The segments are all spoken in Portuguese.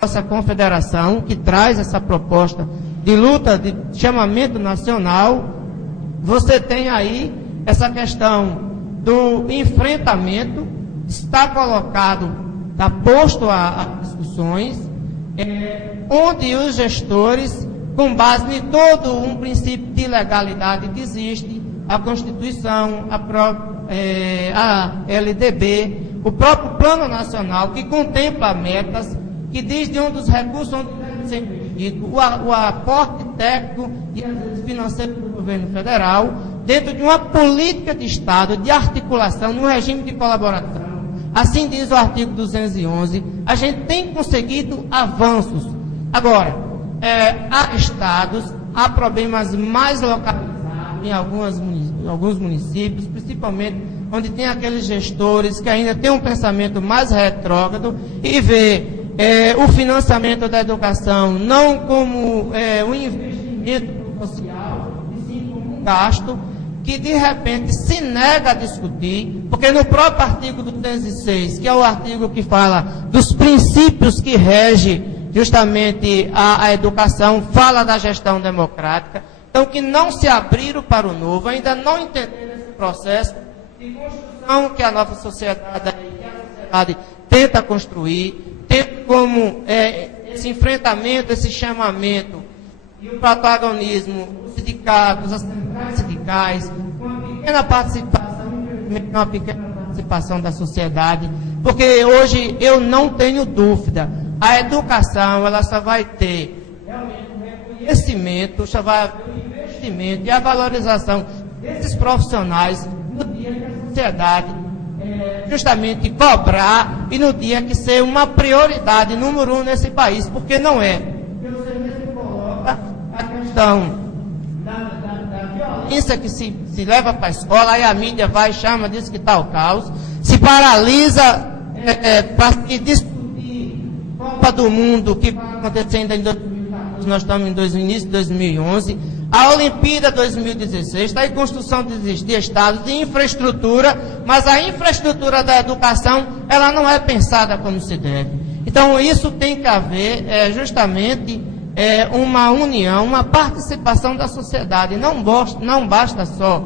nossa confederação, que traz essa proposta de luta, de chamamento nacional, você tem aí essa questão do enfrentamento, está colocado, está posto a discussões, onde os gestores, com base em todo um princípio de legalidade que existe, a Constituição, a LDB, o próprio Plano Nacional, que contempla metas, que diz de um dos recursos onde deve ser investido, o aporte técnico e financeiro do governo federal, dentro de uma política de Estado, de articulação, no regime de colaboração. Assim diz o artigo 211, a gente tem conseguido avanços. Agora, há estados, há problemas mais localizados em alguns municípios, principalmente onde tem aqueles gestores que ainda têm um pensamento mais retrógrado e vê o financiamento da educação não como um investimento social, e sim como um gasto, que de repente se nega a discutir, porque no próprio artigo 206, que é o artigo que fala dos princípios que regem justamente a educação, fala da gestão democrática, então que não se abriram para o novo, ainda não entenderam esse processo de construção que a nossa sociedade tenta construir, tenta como esse enfrentamento, esse chamamento e o protagonismo dos sindicatos, as centrais sindicais, com uma pequena participação da sociedade, porque hoje eu não tenho dúvida, a educação ela só vai ter realmente um reconhecimento, só vai haver um investimento e a valorização desses profissionais no dia que a sociedade justamente cobrar e no dia que ser uma prioridade número 1 nesse país, porque não é. Você mesmo coloca a questão da violência que se leva para a escola, aí a mídia vai, chama, diz que está o caos, se paralisa para discutir Copa do Mundo, que vai acontecer ainda em 2014, nós estamos no início de 2011, a Olimpíada 2016, está em construção de estados, de infraestrutura, mas a infraestrutura da educação, ela não é pensada como se deve. Então, isso tem que haver justamente uma união, uma participação da sociedade. Não basta só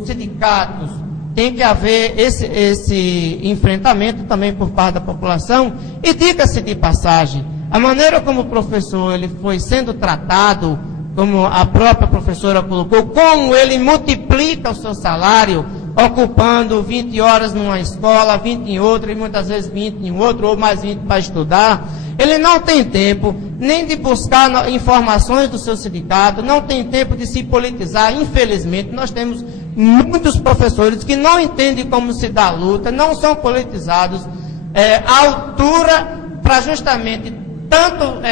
os sindicatos, tem que haver esse enfrentamento também por parte da população. E diga-se de passagem, a maneira como o professor ele foi sendo tratado, como a própria professora colocou, como ele multiplica o seu salário, ocupando 20 horas numa escola, 20 em outra, e muitas vezes 20 em outra, ou mais 20 para estudar. Ele não tem tempo nem de buscar informações do seu sindicato, não tem tempo de se politizar. Infelizmente, nós temos muitos professores que não entendem como se dá a luta, não são politizados à altura para justamente tanto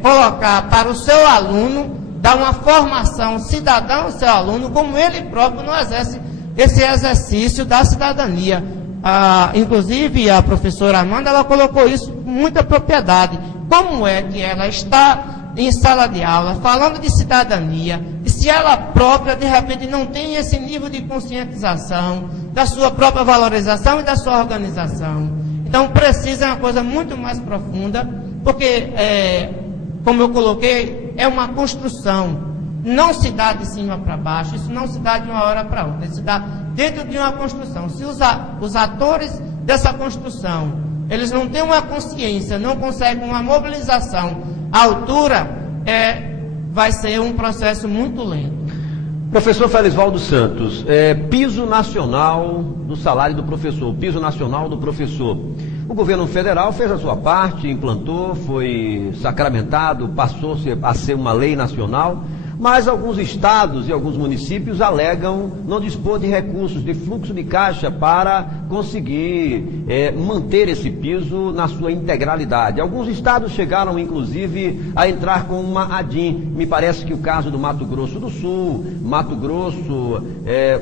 colocar para o seu aluno, dar uma formação cidadã ao seu aluno, como ele próprio não exerce esse exercício da cidadania. Inclusive, a professora Amanda, ela colocou isso com muita propriedade. Como é que ela está em sala de aula, falando de cidadania, e se ela própria, de repente, não tem esse nível de conscientização da sua própria valorização e da sua organização? Então, precisa uma coisa muito mais profunda, porque, como eu coloquei, é uma construção. Não se dá de cima para baixo, isso não se dá de uma hora para outra, se dá dentro de uma construção. Se os atores dessa construção, eles não têm uma consciência, não conseguem uma mobilização à altura, vai ser um processo muito lento. Professor Felisvaldo Santos, piso nacional do salário do professor, piso nacional do professor. O governo federal fez a sua parte, implantou, foi sacramentado, passou a ser uma lei nacional, mas alguns estados e alguns municípios alegam não dispor de recursos, de fluxo de caixa para conseguir manter esse piso na sua integralidade. Alguns estados chegaram, inclusive, a entrar com uma ADIM. Me parece que o caso do Mato Grosso do Sul, Mato Grosso,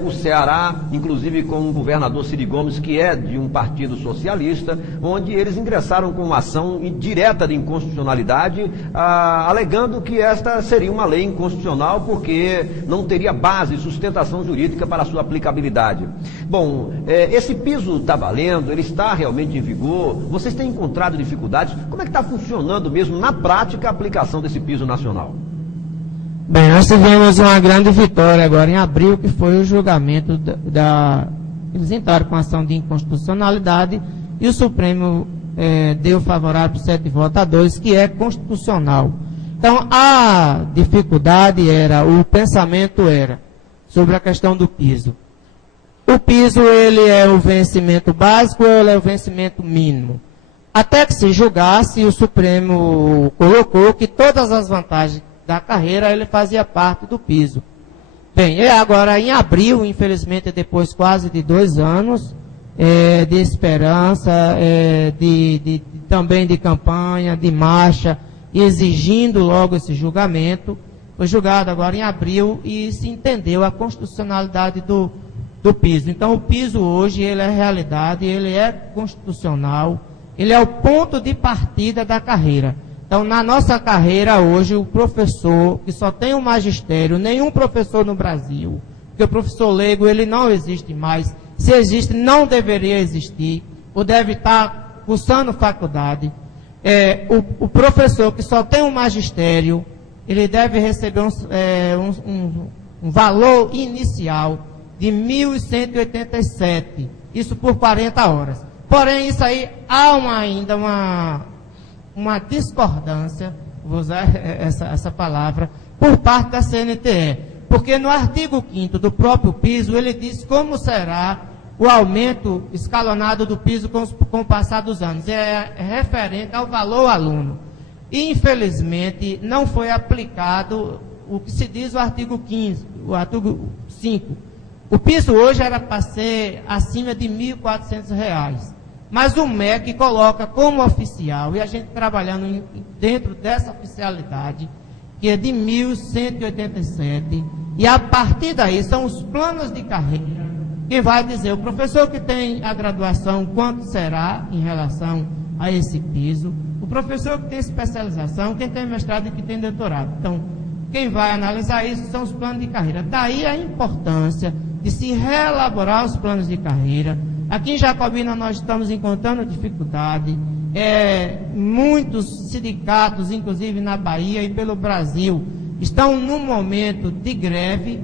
o Ceará, inclusive com o governador Ciro Gomes, que é de um partido socialista, onde eles ingressaram com uma ação direta de inconstitucionalidade, alegando que esta seria uma lei inconstitucional inconstitucional porque não teria base e sustentação jurídica para a sua aplicabilidade. Bom, esse piso está valendo, ele está realmente em vigor? Vocês têm encontrado dificuldades? Como é que está funcionando mesmo na prática a aplicação desse piso nacional? Bem, nós tivemos uma grande vitória agora em abril, que foi o julgamento eles entraram com ação de inconstitucionalidade e o Supremo deu favorável por 7-2, que é constitucional. Então, a dificuldade o pensamento era sobre a questão do piso. O piso, ele é o vencimento básico ou ele é o vencimento mínimo? Até que se julgasse, o Supremo colocou que todas as vantagens da carreira, ele fazia parte do piso. Bem, agora em abril, infelizmente, depois quase de 2 anos, de esperança, também de campanha, de marcha, exigindo logo esse julgamento. Foi julgado agora em abril e se entendeu a constitucionalidade do piso. Então, o piso hoje, ele é realidade, ele é constitucional, ele é o ponto de partida da carreira. Então, na nossa carreira hoje, o professor, que só tem o magistério, nenhum professor no Brasil, porque o professor leigo, ele não existe mais. Se existe, não deveria existir, ou deve estar cursando faculdade. O professor que só tem um magistério, ele deve receber um valor inicial de 1.187, isso por 40 horas. Porém, isso aí há ainda uma discordância, vou usar essa palavra, por parte da CNTE. Porque no artigo 5º do próprio piso, ele diz como será o aumento escalonado do piso com o passar dos anos. É referente ao valor aluno. E, infelizmente, não foi aplicado o que se diz o artigo 15, o artigo 5. O piso hoje era para ser acima de R$ 1.400. Mas o MEC coloca como oficial, e a gente trabalhando dentro dessa oficialidade, que é de 1.187, e a partir daí são os planos de carreira, que vai dizer o professor que tem a graduação, quanto será em relação a esse piso, o professor que tem especialização, quem tem mestrado e quem tem doutorado. Então, quem vai analisar isso são os planos de carreira. Daí a importância de se reelaborar os planos de carreira. Aqui em Jacobina nós estamos encontrando dificuldade, muitos sindicatos, inclusive na Bahia e pelo Brasil, estão num momento de greve,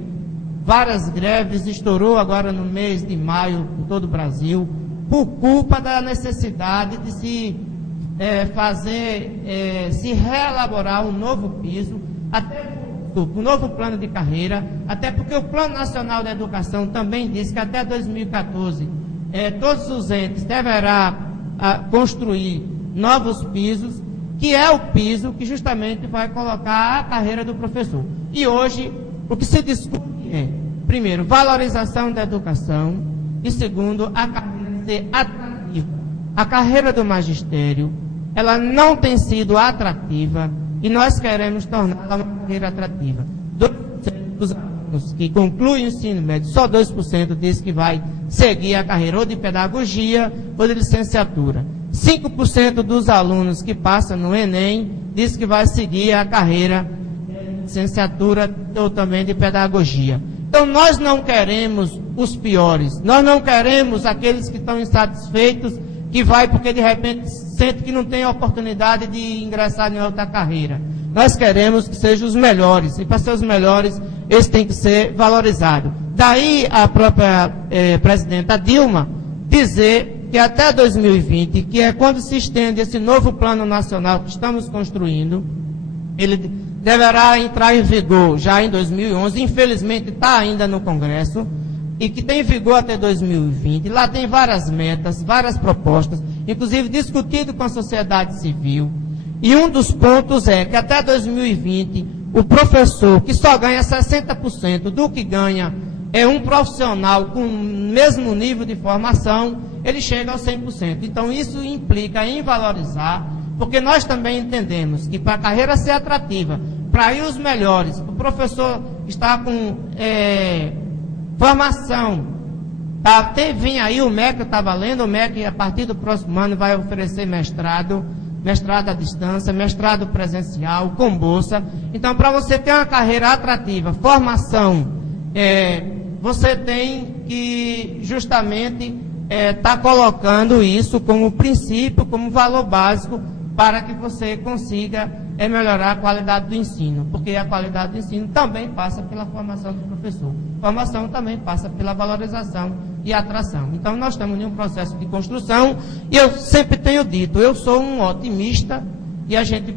várias greves, estourou agora no mês de maio em todo o Brasil, por culpa da necessidade de se se reelaborar um novo piso, até um novo plano de carreira, até porque o Plano Nacional da Educação também diz que até 2014 todos os entes deverá construir novos pisos, que é o piso que justamente vai colocar a carreira do professor. E hoje, o que se discute primeiro, valorização da educação, e segundo, a carreira ser atrativa. A carreira do magistério, ela não tem sido atrativa, e nós queremos torná-la uma carreira atrativa. 2% dos alunos que concluem o ensino médio, só 2% diz que vai seguir a carreira ou de pedagogia ou de licenciatura. 5% dos alunos que passam no Enem diz que vai seguir a carreira de licenciatura ou também de pedagogia. Então, nós não queremos os piores, nós não queremos aqueles que estão insatisfeitos, que vai porque de repente sente que não tem oportunidade de ingressar em outra carreira. Nós queremos que sejam os melhores, e para ser os melhores, eles têm que ser valorizados. Daí a própria presidenta Dilma dizer que até 2020, que é quando se estende esse novo plano nacional que estamos construindo, ele deverá entrar em vigor já em 2011, infelizmente está ainda no Congresso, e que tem vigor até 2020. Lá tem várias metas, várias propostas, inclusive discutido com a sociedade civil. E um dos pontos é que até 2020, o professor que só ganha 60% do que ganha um profissional com o mesmo nível de formação, ele chega aos 100%. Então, isso implica em valorizar, porque nós também entendemos que para a carreira ser atrativa, para ir os melhores, o professor está com formação. Vem aí o MEC, está valendo, o MEC a partir do próximo ano vai oferecer mestrado. mestrado à distância, mestrado presencial, com bolsa. Então, para você ter uma carreira atrativa, formação, você tem que justamente estar colocando isso como princípio, como valor básico, para que você consiga melhorar a qualidade do ensino, porque a qualidade do ensino também passa pela formação do professor. Formação também passa pela valorização e atração. Então, nós estamos em um processo de construção, e eu sempre tenho dito, eu sou um otimista, e a gente